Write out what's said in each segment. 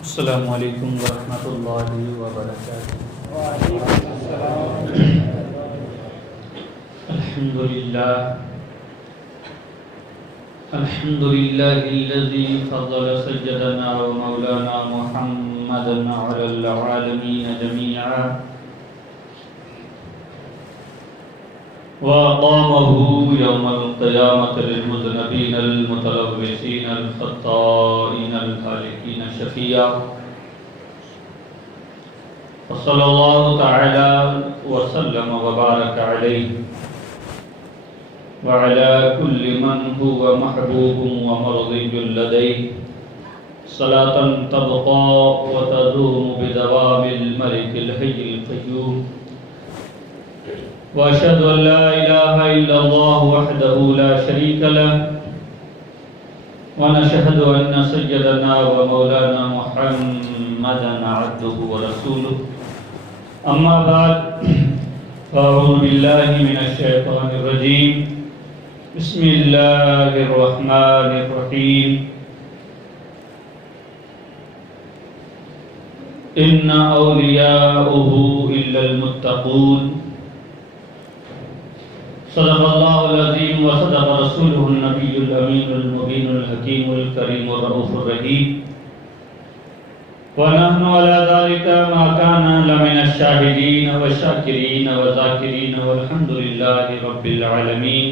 السلام علیکم ورحمۃ اللہ وبرکاتہ۔ وعلیکم السلام۔ الحمد للہ الذی فضل سیدنا ومولانا محمدا علی العالمین جميعا وأقامه يوم القيامة للمذنبين المتلوثين الخطائين الهالكين شفيعا، وصلى الله تعالى وسلم وبارك عليه وعلى كل من هو محبوب ومرضي لديه صلاة تبقى وتدوم بدوام الملك الحي القيوم، وأشهد أن لا إله إلا الله وحده لا شريك له، ونشهد أن سيدنا ومولانا محمدا عبده ورسوله. أما بعد، فأعوذ بالله من الشيطان الرجيم. بسم الله الرحمن الرحيم. إن أولياؤه إلا المتقون. صدق الله العظيم وصدق رسوله النبي الأمين المبين الحكيم الكريم الرؤوف الرحيم، ونحن على ذلك ما كان لمن الشاهدين والشاكرين والذاكرين والحمد لله رب العالمين.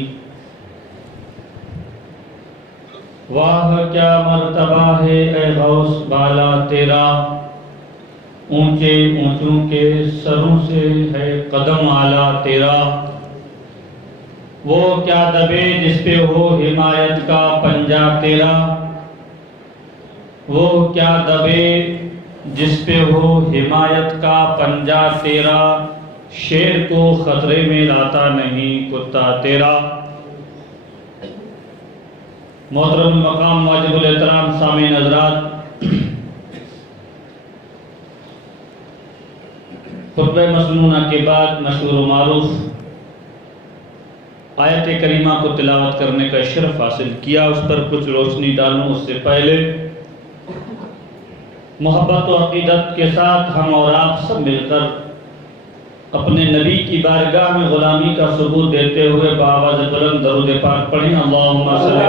واہ کیا مرتبہ ہے اے غوث بالا تیرا، اونچے اونچوں کے سروں سے ہے قدم اعلیٰ تیرا. وہ کیا دبے جس پہ ہو حمایت کا پنجہ تیرا، وہ کیا دبے جس پہ ہو حمایت کا پنجہ تیرا. شیر کو خطرے میں لاتا نہیں کتا تیرا. محترم مقام واجب الاحترام سامعین حضرات، خطبہ مسنونہ کے بعد مشہور و معروف آیت کریمہ کو تلاوت کرنے کا شرف حاصل کیا. اس پر کچھ روشنی ڈالوں اس سے پہلے محبت و عقیدت کے ساتھ ہم اور آپ سب مل کر اپنے نبی کی بارگاہ میں غلامی کا ثبوت دیتے ہوئے بآواز بلند درود پاک پڑھیں. اللہم صلی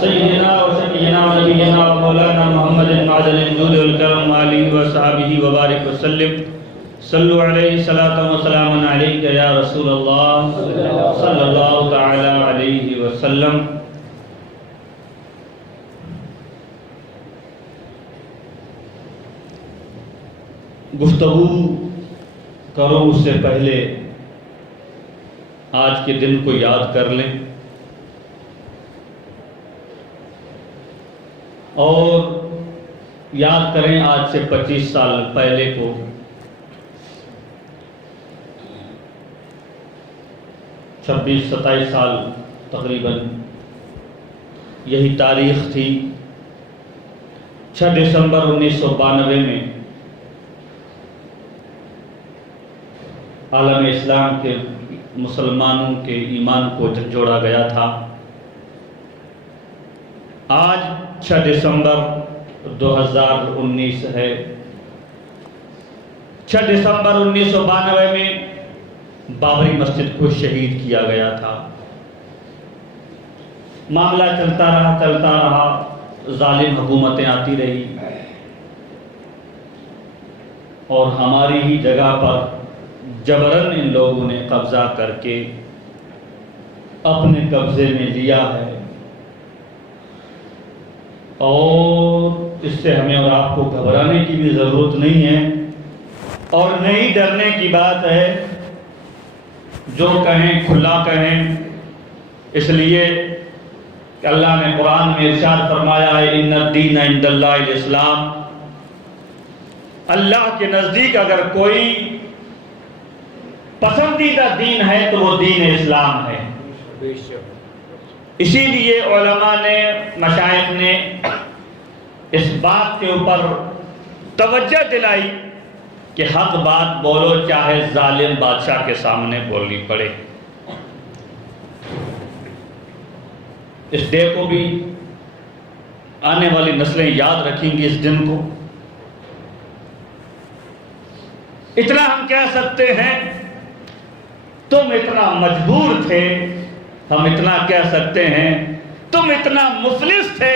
سیدنا و سیدنا و نبینا و مولانا محمد معدن الجود والکرم علیہ و صحابہ وبارک وسلم. صلو علیہ صلاۃ و سلام علیک یا رسول اللہ صلی اللہ تعالی علیہ وسلم. گفتگو کرو اس سے پہلے آج کے دن کو یاد کر لیں اور یاد کریں آج سے 25 سال پہلے کو. 26-27 سال تقریباً یہی تاریخ تھی. 6 دسمبر 1992 میں عالم اسلام کے مسلمانوں کے ایمان کو جھنجھوڑا گیا تھا. آج 6 دسمبر 2019 ہے. 6 دسمبر 1992 میں بابری مسجد کو شہید کیا گیا تھا. معاملہ چلتا رہا، ظالم حکومتیں آتی رہی اور ہماری ہی جگہ پر جبراً ان لوگوں نے قبضہ کر کے اپنے قبضے میں لیا ہے. اور اس سے ہمیں اور آپ کو گھبرانے کی بھی ضرورت نہیں ہے اور نہیں ڈرنے کی بات ہے. جو کہیں کھلا کہیں، اس لیے کہ اللہ نے قرآن میں ارشاد فرمایا ہے ان الدین عند اللہ الاسلام. اللہ کے نزدیک اگر کوئی پسندیدہ دین ہے تو وہ دین اسلام ہے. اسی لیے علماء نے، مشائخ نے اس بات کے اوپر توجہ دلائی کہ حق بات بولو چاہے ظالم بادشاہ کے سامنے بولنی پڑے. اس ڈے کو بھی آنے والی نسلیں یاد رکھیں گی اس دن کو۔ اتنا ہم کہہ سکتے ہیں، تم اتنا مجبور تھے، ہم اتنا کہہ سکتے ہیں تم اتنا مفلس تھے،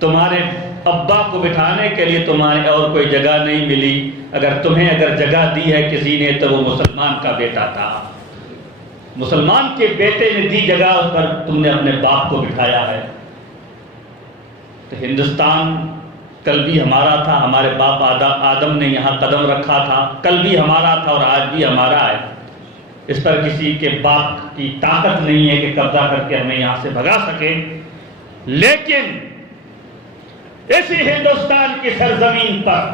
تمہارے ابا کو بٹھانے کے لیے تمہارے اور کوئی جگہ نہیں ملی، تمہیں اگر جگہ دی ہے کسی نے تو وہ مسلمان کا بیٹا تھا، مسلمان کے بیٹے نے دی جگہ پر، تم نے اپنے باپ کو بٹھایا ہے۔ تو ہندوستان کل بھی ہمارا تھا، ہمارے باپ آدم نے یہاں قدم رکھا تھا، کل بھی ہمارا تھا اور آج بھی ہمارا ہے۔ اس پر کسی کے باپ کی طاقت نہیں ہے کہ قبضہ کر کے ہمیں یہاں سے بھگا سکے، لیکن اسی ہندوستان کی سرزمین پر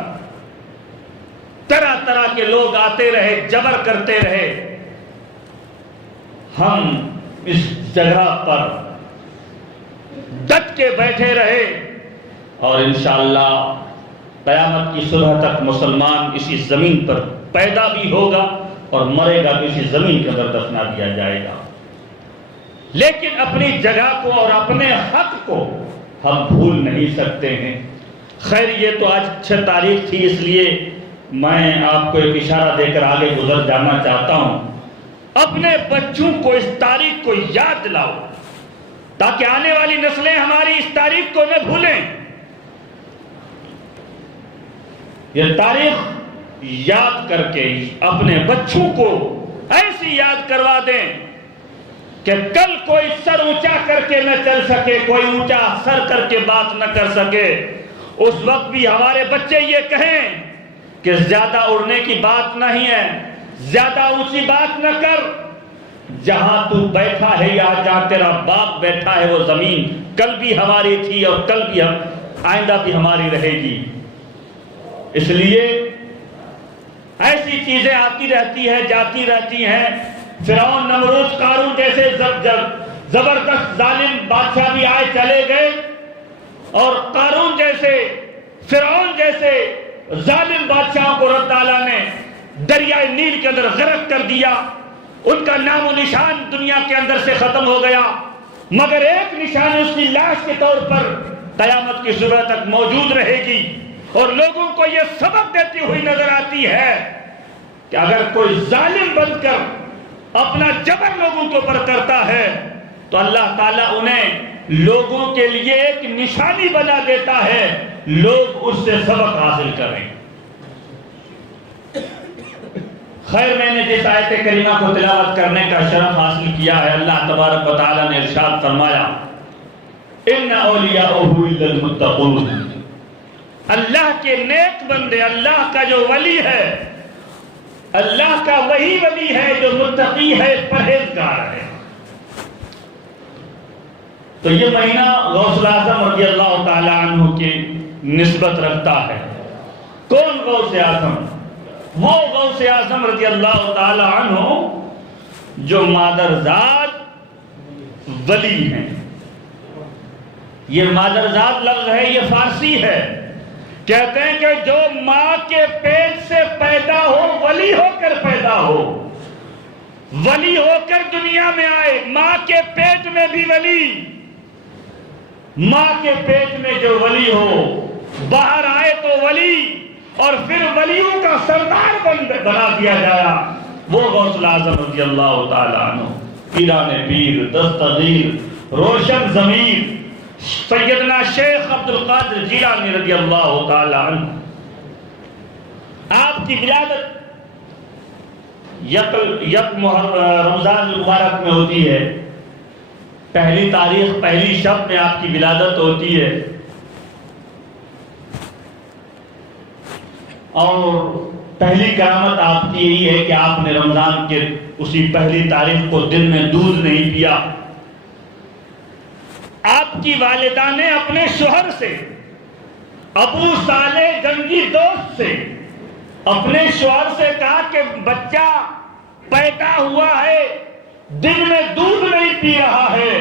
طرح طرح کے لوگ آتے رہے، جبر کرتے رہے، ہم اس جگہ پر ڈٹ کے بیٹھے رہے، اور انشاءاللہ قیامت کی صبح تک مسلمان اسی زمین پر پیدا بھی ہوگا اور مرے گا بھی اسی زمین کے اندر دفنا دیا جائے گا۔ لیکن اپنی جگہ کو اور اپنے حق کو ہم بھول نہیں سکتے ہیں۔ خیر یہ تو آج 6 تاریخ تھی، اس لیے میں آپ کو ایک اشارہ دے کر آگے گزر جانا چاہتا ہوں۔ اپنے بچوں کو اس تاریخ کو یاد دلاؤ تاکہ آنے والی نسلیں ہماری اس تاریخ کو نہ بھولیں۔ یہ تاریخ یاد کر کے اپنے بچوں کو ایسی یاد کروا دیں کہ کل کوئی سر اونچا کر کے نہ چل سکے، کوئی اونچا سر کر کے بات نہ کر سکے، اس وقت بھی ہمارے بچے یہ کہیں کہ زیادہ اڑنے کی بات نہیں ہے، زیادہ اونچی بات نہ کر، جہاں تو بیٹھا ہے یا جہاں تیرا باپ بیٹھا ہے وہ زمین کل بھی ہماری تھی اور کل بھی آئندہ بھی ہماری رہے گی۔ اس لیے ایسی چیزیں آتی رہتی ہیں، جاتی رہتی ہیں۔ فرعون، نمرود، قارون جیسے زبردست ظالم بادشاہ بھی آئے چلے گئے، اور قارون جیسے، فرعون جیسے ظالم بادشاہوں کو رب تعالیٰ نے دریائے نیل کے اندر غرق کر دیا، ان کا نام و نشان دنیا کے اندر سے ختم ہو گیا، مگر ایک نشان اس کی لاش کے طور پر قیامت کی صبح تک موجود رہے گی، اور لوگوں کو یہ سبق دیتی ہوئی نظر آتی ہے کہ اگر کوئی ظالم بن کر اپنا جبر لوگوں کے اوپر کرتا ہے تو اللہ تعالیٰ انہیں لوگوں کے لیے ایک نشانی بنا دیتا ہے، لوگ اس سے سبق حاصل کریں۔ خیر میں نے جس آیت کریمہ کو تلاوت کرنے کا شرف حاصل کیا ہے، اللہ تبارک و تعالیٰ نے ارشاد فرمایا ان اولیاءہ الا المتقون، اللہ کے نیک بندے، اللہ کا جو ولی ہے، اللہ کا وہی ولی ہے جو متقی ہے، پرہیزگار ہے۔ تو یہ مہینہ غوث اعظم رضی اللہ تعالی عنہ کی نسبت رکھتا ہے۔ کون غوث اعظم؟ وہ غوث اعظم رضی اللہ تعالی عنہ جو مادرزاد ولی ہیں۔ یہ مادرزاد لفظ ہے، یہ فارسی ہے، کہتے ہیں کہ جو ماں کے پیٹ سے پیدا ہو، ولی ہو کر پیدا ہو، ولی ہو کر دنیا میں آئے، ماں کے پیٹ میں بھی ولی، ماں کے پیٹ میں جو ولی ہو، باہر آئے تو ولی، اور پھر ولیوں کا سردار بنا دیا جایا، وہ غوث اعظم رضی اللہ تعالی عنہ، پیران پیر، دستگیر، روشن ضمیر، سیدنا شیخ عبد القادر جیلانی رضی اللہ تعالی عنہ۔ آپ کی ولادت رمضان المبارک میں ہوتی ہے، پہلی تاریخ، پہلی شب میں آپ کی ولادت ہوتی ہے، اور پہلی کرامت آپ کی یہی ہے کہ آپ نے رمضان کے اسی پہلی تاریخ کو دن میں دودھ نہیں پیا۔ آپ کی والدہ نے اپنے شوہر سے، ابو صالح جنگی دوست سے، اپنے شوہر سے کہا کہ بچہ پیدا ہوا ہے، دن میں دودھ نہیں پی رہا ہے،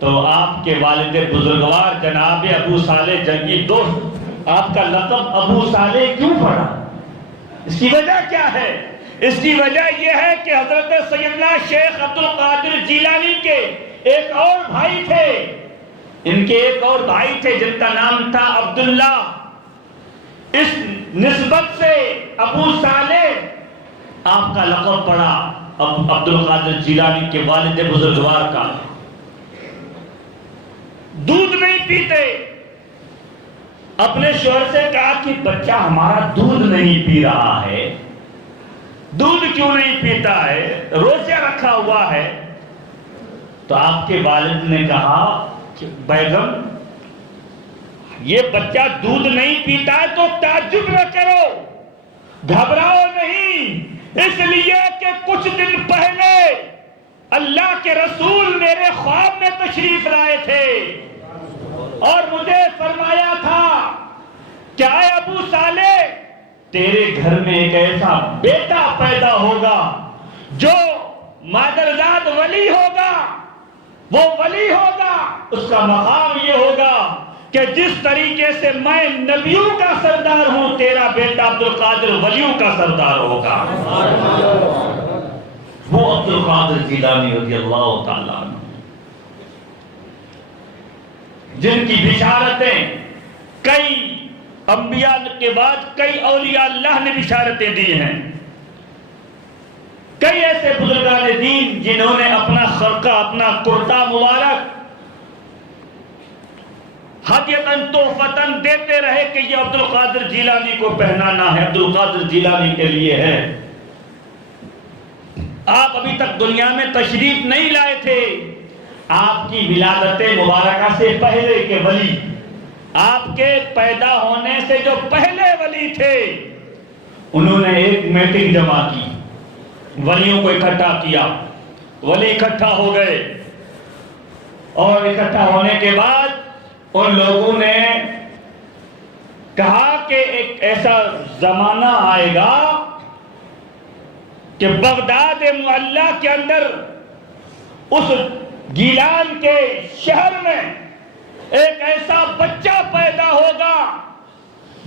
تو آپ کے والد بزرگوار جناب ابو صالح جنگی دوست، آپ کا لقب ابو صالح کیوں پڑا؟ اس کی وجہ کیا ہے؟ اس کی وجہ یہ ہے کہ حضرت سیدنا شیخ عبد القادر جیلانی کے ایک اور بھائی تھے، ان کے ایک اور بھائی تھے جن کا نام تھا عبداللہ. اس نسبت سے ابو صالح آپ کا لقب پڑا عبد القادر جیلانی کے والد بزرگوار کا. دودھ نہیں پیتے. اپنے شوہر سے کہا کہ بچہ ہمارا دودھ نہیں پی رہا ہے. دودھ کیوں نہیں پیتا ہے؟ روزہ رکھا ہوا ہے. تو آپ کے والد نے کہا کہ بیگم یہ بچہ دودھ نہیں پیتا ہے تو تعجب نہ کرو، گھبراؤ نہیں، اس لیے کہ کچھ دن پہلے اللہ کے رسول میرے خواب میں تشریف لائے تھے اور مجھے فرمایا تھا کہ اے ابو صالح تیرے گھر میں ایک ایسا بیٹا پیدا ہوگا جو مادرزاد ولی ہوگا. وہ ولی ہوگا، اس کا مقام یہ ہوگا کہ جس طریقے سے میں نبیوں کا سردار ہوں تیرا بیٹا عبد القادر ولیوں کا سردار ہوگا. وہ عبد القادر جیلانی رضی اللہ تعالیٰ عنہ جن کی بشارتیں کئی انبیاء کے بعد کئی اولیاء اللہ نے بشارتیں دی ہیں. کئی ایسے بزرگان دین جنہوں نے اپنا خرقہ اپنا کرتا مبارک ہدیتاً تحفتاً دیتے رہے کہ یہ عبد القادر جیلانی کو پہنانا ہے، عبد القادر جیلانی کے لیے ہے. آپ ابھی تک دنیا میں تشریف نہیں لائے تھے. آپ کی ولادت مبارکہ سے پہلے کے ولی، آپ کے پیدا ہونے سے جو پہلے ولی تھے، انہوں نے ایک میٹنگ جمع کی، ولیوں کو اکٹھا کیا. ولی اکٹھا ہو گئے اور اکٹھا ہونے کے بعد ان لوگوں نے کہا کہ ایک ایسا زمانہ آئے گا کہ بغداد معلیٰ کے اندر اس گیلان کے شہر میں ایک ایسا بچہ پیدا ہوگا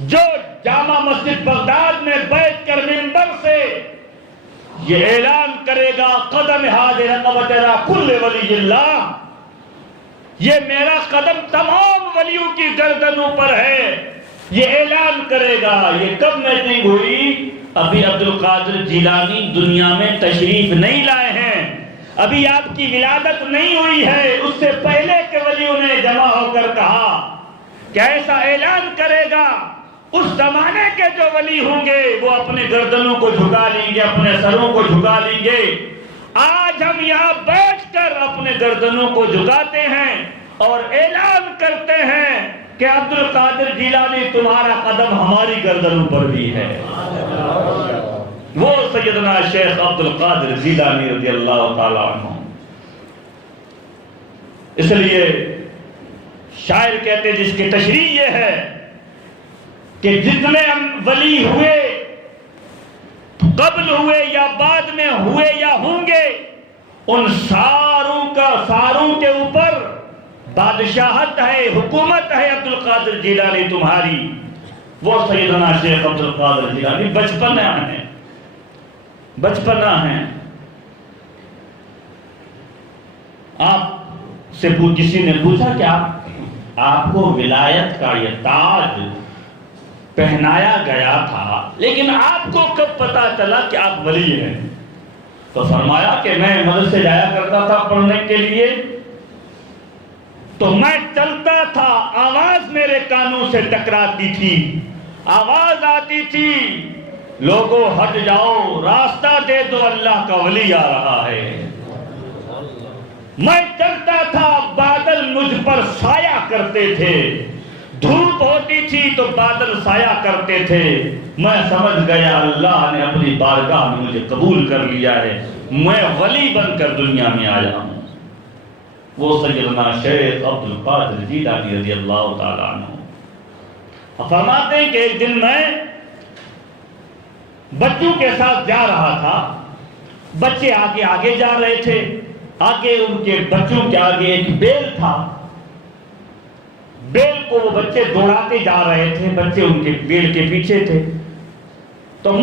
جو جامع مسجد بغداد میں بیٹھ کر منبر سے یہ اعلان کرے گا قدم حاضر رقبت را کل ولی اللہ، یہ میرا قدم تمام ولیوں کی گردنوں پر ہے. یہ اعلان کرے گا. یہ کب میٹنگ ہوئی؟ ابھی عبد القادر جیلانی دنیا میں تشریف نہیں لائے ہیں، ابھی آپ کی ولادت نہیں ہوئی ہے. اس سے پہلے کے ولیوں نے جمع ہو کر کہا کہ ایسا اعلان کرے گا. اس زمانے کے جو ولی ہوں گے وہ اپنے گردنوں کو جھکا لیں گے، اپنے سروں کو جھکا لیں گے. آج ہم یہاں بیٹھ کر اپنے گردنوں کو جھکاتے ہیں اور اعلان کرتے ہیں کہ عبد القادر جیلانی تمہارا قدم ہماری گردنوں پر بھی ہے. وہ سیدنا شیخ عبد القادر جیلانی رضی اللہ تعالیٰ عنہ. اس لیے شاعر کہتے جس کی تشریح یہ ہے کہ جتنے ولی ہوئے قبل ہوئے یا بعد میں ہوئے یا ہوں گے، ان ساروں کے اوپر بادشاہت ہے، حکومت ہے عبد القادر جیلانی تمہاری. وہ سیدنا شیخ عبد القادر جیلانی بچپنا ہیں. آپ سے کسی نے پوچھا کہ آپ کو ولایت کا یہ تاج پہنایا گیا تھا لیکن آپ کو کب پتا چلا کہ آپ ولی ہیں؟ تو فرمایا کہ میں مدرسے جایا کرتا تھا پڑھنے کے لیے، تو میں چلتا تھا، آواز میرے کانوں سے ٹکراتی تھی، آواز آتی تھی لوگوں ہٹ جاؤ، راستہ دے دو، اللہ کا ولی آ رہا ہے. میں چلتا تھا، بادل مجھ پر سایہ کرتے تھے، دھوپ ہوتی تھی تو بادل سایہ کرتے تھے. میں سمجھ گیا اللہ نے اپنی بارگاہ میں مجھے قبول کر لیا ہے، میں ولی بن کر دنیا میں آیا ہوں. وہ سیدنا شیخ عبد القادر جیلانی رضی اللہ تعالیٰ عنہ فرماتے ہیں کہ ایک دن میں بچوں کے ساتھ جا رہا تھا. بچے آگے جا رہے تھے. آگے ان کے بچوں کے آگے ایک بیل تھا. بیل کو وہ بچے دوڑاتے جا رہے تھے، بچے ان کے بیل کے پیچھے تھے. تو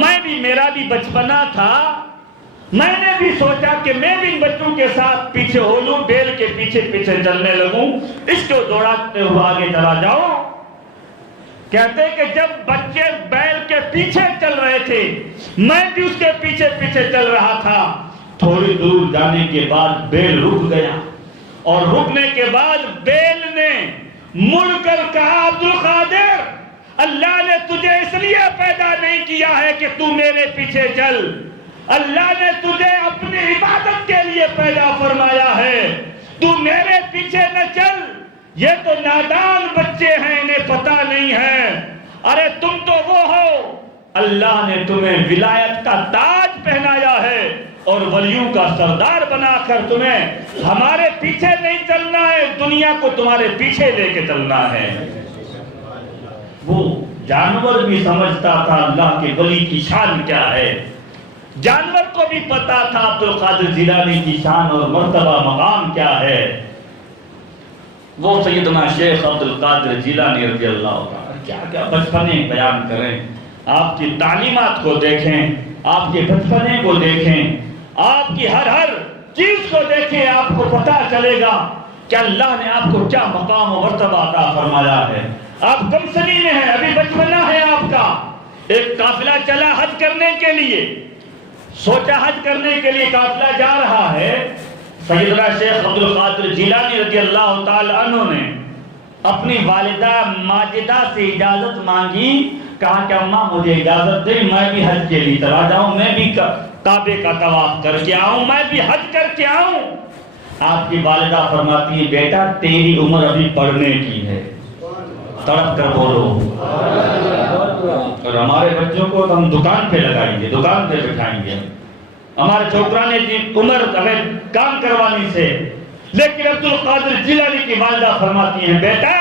میرا بھی بچپنا تھا میں نے بھی سوچا کہ میں بھی ان بچوں کے ساتھ پیچھے ہو لوں، بیل کے پیچھے پیچھے چلنے لگوں، اس کو دوڑاتے ہوئے آگے چلا جاؤں۔ کہتے کہ جب بچے بیل کے پیچھے چل رہے تھے میں بھی اس کے پیچھے پیچھے چل رہا تھا، تھوڑی دور جانے کے بعد بیل رک گیا، اور رکنے کے بعد بیل نے مڑ کر کہا عبد القادر، اللہ نے تجھے اس لیے پیدا نہیں کیا ہے کہ تو میرے پیچھے چل، اللہ نے تجھے اپنی عبادت کے لیے پیدا فرمایا ہے، تو میرے پیچھے نہ چل، یہ تو نادان بچے ہیں، انہیں پتہ نہیں ہے، ارے تم تو وہ ہو، اللہ نے تمہیں ولایت کا تاج پہنایا ہے اور ولیوں کا سردار بنا کر تمہیں ہمارے پیچھے نہیں چلنا ہے، دنیا کو تمہارے پیچھے لے کے چلنا ہے۔ وہ جانور بھی سمجھتا تھا اللہ کے ولی کی شان کیا ہے، جانور کو بھی پتا تھا عبد القادر جیلانی کی شان اور مرتبہ مقام کیا ہے۔ وہ سیدنا شیخ عبد القادر جیلانی رضی اللہ عنہ کیا کیا بچپنے بیان کریں، آپ کی تعلیمات کو دیکھیں، آپ کے بچپنے کو دیکھیں، آپ کی ہر چیز کو دیکھیں، آپ کو پتہ چلے گا کہ اللہ نے آپ کو کیا مقام و مرتبہ عطا فرمایا ہے۔ آپ کم سنی میں ہیں، ابھی بچپنا ہے آپ کا۔ ایک قافلہ چلا حج کرنے کے لیے، سوچا حج کرنے کے لیے قافلہ جا رہا ہے، سیدنا شیخ عبد القادر جیلانی رضی اللہ تعالی عنہ نے اپنی والدہ ماجدہ سے اجازت مانگی، کہا کہ اماں مجھے اجازت دیں میں بھی حج کے لیے چلا جاؤں، میں بھی کعبے کا طواف کر کے آؤں، میں بھی حج کر کے آؤں۔ آپ کی والدہ فرماتی ہے بیٹا تیری عمر ابھی پڑھنے کی ہے، تڑپ کر بولو۔ اور ہمارے بچوں کو تو ہم دکان پہ لگائیں گے، دکان پہ بٹھائیں گے، ہمارے چھوکرانے کی عمر ہمیں کام کروانی سے، لیکن عبد القادر جیلانی کی والدہ فرماتی ہیں بیٹا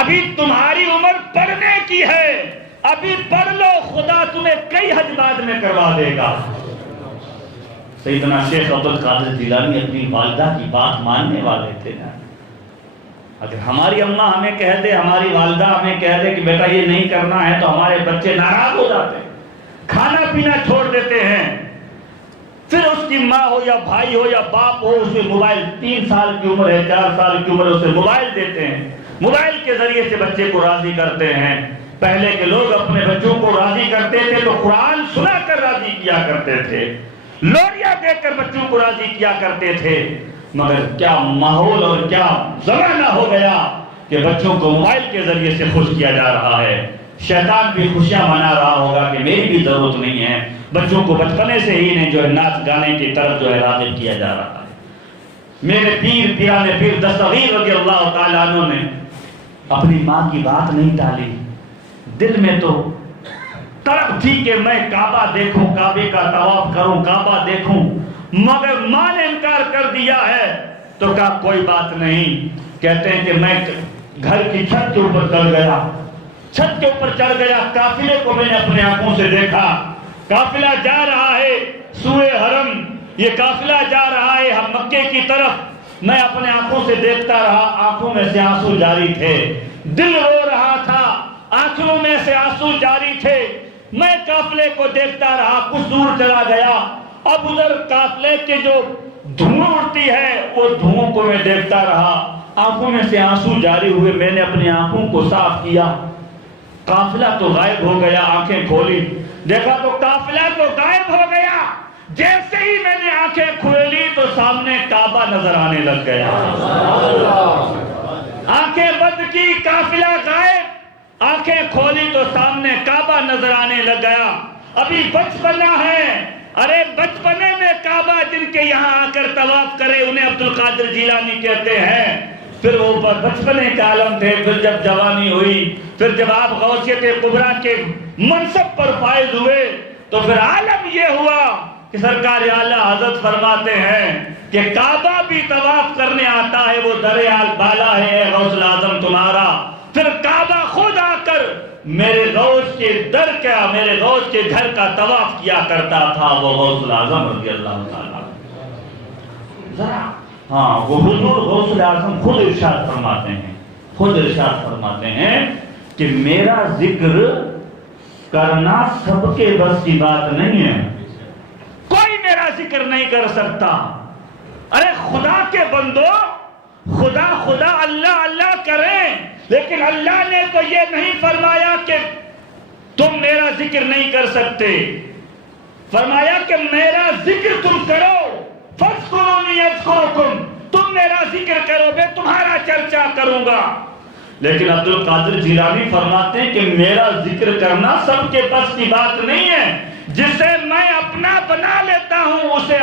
ابھی تمہاری عمر پڑھنے کی ہے، ابھی پڑھ لو، خدا تمہیں کئی حج بعد میں کروا دے گا۔ سیدنا شیخ عبد القادر جیلانی اپنی والدہ کی بات ماننے والے تھے نا۔ اگر ہماری اماں ہمیں کہہ دے، ہماری والدہ ہمیں کہہ دے کہ بیٹا یہ نہیں کرنا ہے تو ہمارے بچے ناراض ہو جاتے ہیں، کھانا پینا چھوڑ دیتے ہیں۔ پھر اس کی ماں ہو یا بھائی ہو یا باپ ہو، اسے موبائل 3 سال کی عمر ہے 4 سال کی عمر ہے، اسے موبائل دیتے ہیں، موبائل کے ذریعے سے بچے کو راضی کرتے ہیں۔ پہلے کے لوگ اپنے بچوں کو راضی کرتے تھے تو قرآن سنا کر راضی کیا کرتے تھے، لوریاں دے کر بچوں کو راضی کیا کرتے تھے، مگر کیا ماحول اور کیا زمانہ ہو گیا کہ بچوں کو موبائل کے ذریعے سے خوش کیا جا رہا ہے۔ شیطان بھی خوشیاں منا رہا ہوگا کہ میری بھی ضرورت نہیں ہے، بچوں کو بچپنے سے ہی نے جو ہے ناچ گانے کی طرف جو ہے راغب کیا جا رہا ہے۔ میرے پیران پیر دستگیر رضی اللہ تعالیٰ عنہ نے اپنی ماں کی بات نہیں ٹالی، دل میں تو طرف تھی کہ میں کعبہ دیکھوں، کعبے کا طواف کروں، کعبہ دیکھوں، مگر ماں نے انکار کر دیا ہے تو کہا کوئی بات نہیں۔ کہتے ہیں کہ میں گھر کی چھت کے اوپر چڑھ گیا، چھت کے اوپر چڑھ گیا، قافلے کو میں نے اپنے آنکھوں سے دیکھا، قافلہ جا رہا ہے سوئے حرم، یہ قافلہ جا رہا ہے مکے کی طرف، میں اپنے آنکھوں سے دیکھتا رہا، آنکھوں میں سے آنسو جاری تھے، دل رو رہا تھا، آنکھوں میں سے آنسو جاری تھے، میں قافلے کو دیکھتا رہا، کچھ دور چلا گیا، اب ادھر قافلے کے جو دھواں اڑتی ہے وہ دھواں کو میں دیکھتا رہا، آنکھوں میں سے آنسو جاری ہوئے، میں نے اپنی آنکھوں کو صاف کیا، قافلہ تو غائب ہو گیا، آنکھیں کھولی، دیکھا تو قافلہ تو غائب ہو گیا، جیسے ہی میں نے آنکھیں کھولی تو سامنے کعبہ نظر آنے لگ گیا۔ آنکھیں بند کی، قافلہ غائب، آنکھیں کھولی تو سامنے کعبہ نظر آنے لگ گیا۔ ابھی بچپنا ہے، ارے بچپنے میں کعبہ جن کے یہاں آ کر طواف کرے انہیں عبد القادر جیلانی کہتے ہیں۔ پھر وہ بچپنے کا عالم تھے، پھر جب جوانی ہوئی، پھر جب آپ غوثیت کبریٰ کے منصب پر فائز ہوئے تو پھر عالم یہ ہوا کہ سرکار اعلیٰ حضرت فرماتے ہیں کہ کعبہ بھی طواف کرنے آتا ہے، وہ در بالا ہے اے غوث الاعظم تمہارا۔ پھر کعبہ خود آ کر میرے غوث کے در کا، میرے غوث کے گھر کا طواف کیا کرتا تھا وہ غوث الاعظم رضی اللہ تعالیٰ۔ ذرا ہاں وہ حضور غوث الاعظم خود ارشاد فرماتے ہیں کہ میرا ذکر کرنا سب کے بس کی بات نہیں ہے، کوئی میرا ذکر نہیں کر سکتا؟ ارے خدا کے بندو، خدا خدا اللہ اللہ کریں، لیکن اللہ نے تو یہ نہیں فرمایا کہ تم میرا ذکر نہیں کر سکتے، فرمایا کہ میرا ذکر تم کرو، فاذکرونی اذکرکم، تم میرا ذکر کرو میں تمہارا چرچا کروں گا۔ لیکن عبد القادر جیلانی فرماتے ہیں کہ میرا ذکر کرنا سب کے بس کی بات نہیں ہے، جسے میں اپنا بنا لیتا ہوں اسے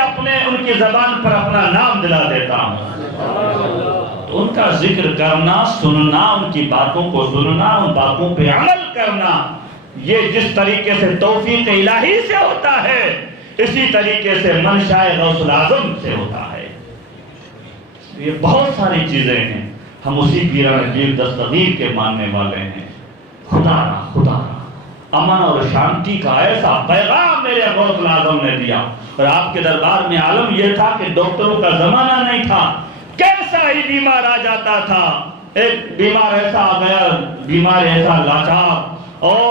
ان کی زبان پر اپنا نام دلا دیتا ہوں۔ تو ان کا ذکر کرنا، سننا، ان کی باتوں کو سننا، ان باتوں پہ عمل کرنا، یہ جس طریقے سے توفیق الہی سے ہوتا ہے اسی طریقے سے منشاء غوث الاعظم سے ہوتا ہے۔ یہ بہت ساری چیزیں ہیں، ہم اسی پیران عجیب دستگیر کے ماننے والے ہیں۔ خدا را امن اور شانتی کا ایسا پیغام میرے غوث الاعظم نے دیا، اور آپ کے دربار میں عالم یہ تھا کہ ڈاکٹروں کا زمانہ نہیں تھا، کیسا ہی بیمار آ جاتا تھا، ایک بیمار ایسا آ گیا، بیمار ایسا لاچار اور